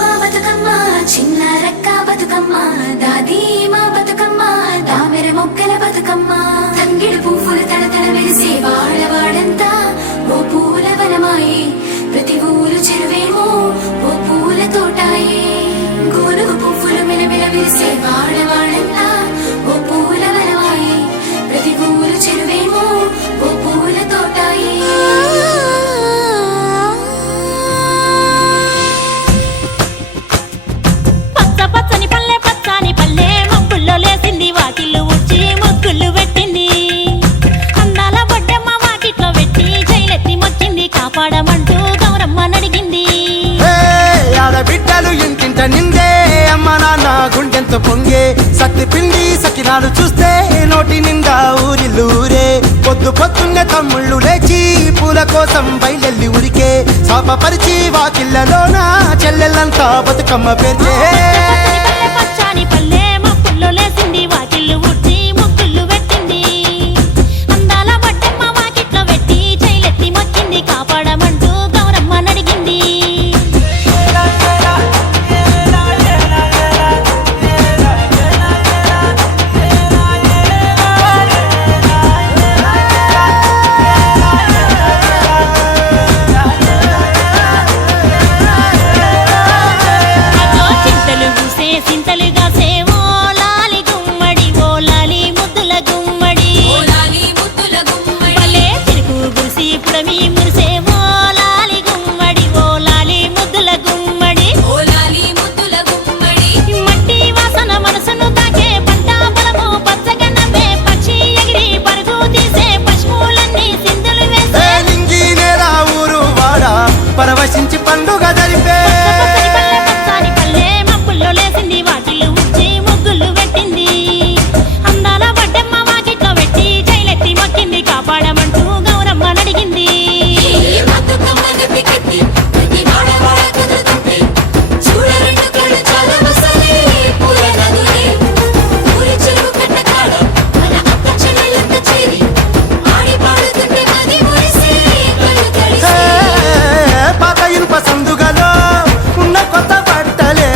మా బతుకమ్మ చిన్న రక్క బతుకమ్మ దాది మా బతుకమ్మ దామెర మొక్కల బతుకమ్మ తంగిడు పువ్వులు తడతడ మెరిసే వాడవాడంతా ఓ పూల వనమాయే ప్రతి ఊరు చెరువేమో ఓ పూల తోటాయే గోనుగు పువ్వులు మెలమెల మెరిసే వాడవాడంతా ఓ పూల వనమాయే ప్రతి ఊరు చెరువేమో ఓ పూల తోటాయే కాపాడమంటూ గౌరమ్మ నడిగింది. ఆడబిడ్డలు ఇంటింట నిందే అమ్మ నాన్న గుండెంత పొంగే సత్తి పిండి సకినాలు చూస్తే నోటి నిండా ఊరిల్లూరే పొద్దు పొద్దున్నే తమ్ముళ్ళు లేచి పూల కోసం బయలెల్లి ఉరికే శాపపరిచి వాకిళ్ళలోన చెల్లెళ్ళంతా బతుకమ్మ పేర్చే పచ్చాని పల్లె మప్పుల్లో లేసింది వాకిళ్ళు ఉడ్చి ముగ్గుళ్ళు పెట్టింది. అందాల బట్టమ్మ వాకిట్లో పెట్టి చైలెత్తి మొక్కింది కాపాడమంటూ గౌరమ్మ నడిగింది. చింతలు పూసే సింతలుగా సేవో లాలి గుమ్మడి ఓ లాలి ముద్దుల గుమ్మడి భలే చిరుకు గురిసి పుడమి మురిసే ఓ లాలి గుమ్మడి ఓ లాలి ముద్దుల గుమ్మడి మట్టి వాసన మనసును తాకే పంట బలము పచ్చగా నవ్వే పక్షి ఎగిరి పరుగు తీసే పశువులన్నీ సింధులు వేసే నింగి నేల ఊరు వాడ పరవశించి పండుగ జరిపే పచ్చని పల్లె మప్పుల్లో లేసింది వాకిళ్ళు ఉచ్చి ముగ్గులు పెట్టింది. అందాల బడ్డమ్మ వాకిట్లో పెట్టి చైలెత్తి మొక్కింది కాపాడమంటూ గౌరమ్మ నడిగింది. పాత ఇనుప సందుగలో ఉన్న కొత్త బట్టలే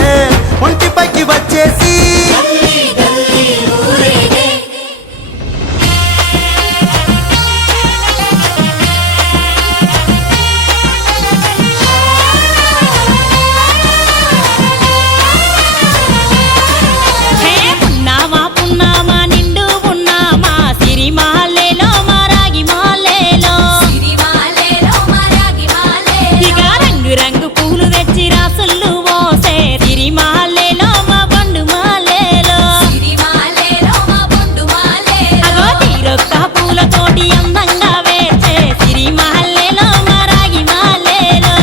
ఒంటిపైకి వచ్చేసి హే పున్నామా పున్నామా నిండు పున్నామా సిరి మాలేలో మా రాగి మాలేలో ఇక రంగు రంగు పూలు తెచ్చి రాసుళ్ళు పోసే సిరి మాలేలో మా బండు మాలేలో అగో తీరొక్క పూలతోటి అందంగా వేసే సిరి మాలేలో మా రాగి మాలేలో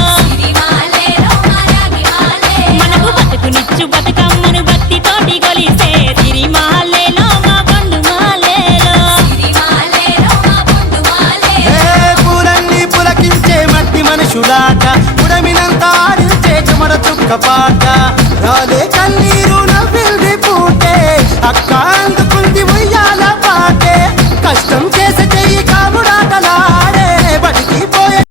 మనకు బతుకునిచ్చు బతుకమ్మను భక్తితోటి కొలిసే సిరి మాలేలో మా బండు మాలేలో పూలన్నీ పులకించే మట్టి మనుషులాట ఉడమినంత ఆడించే చెమర చుక్క పాట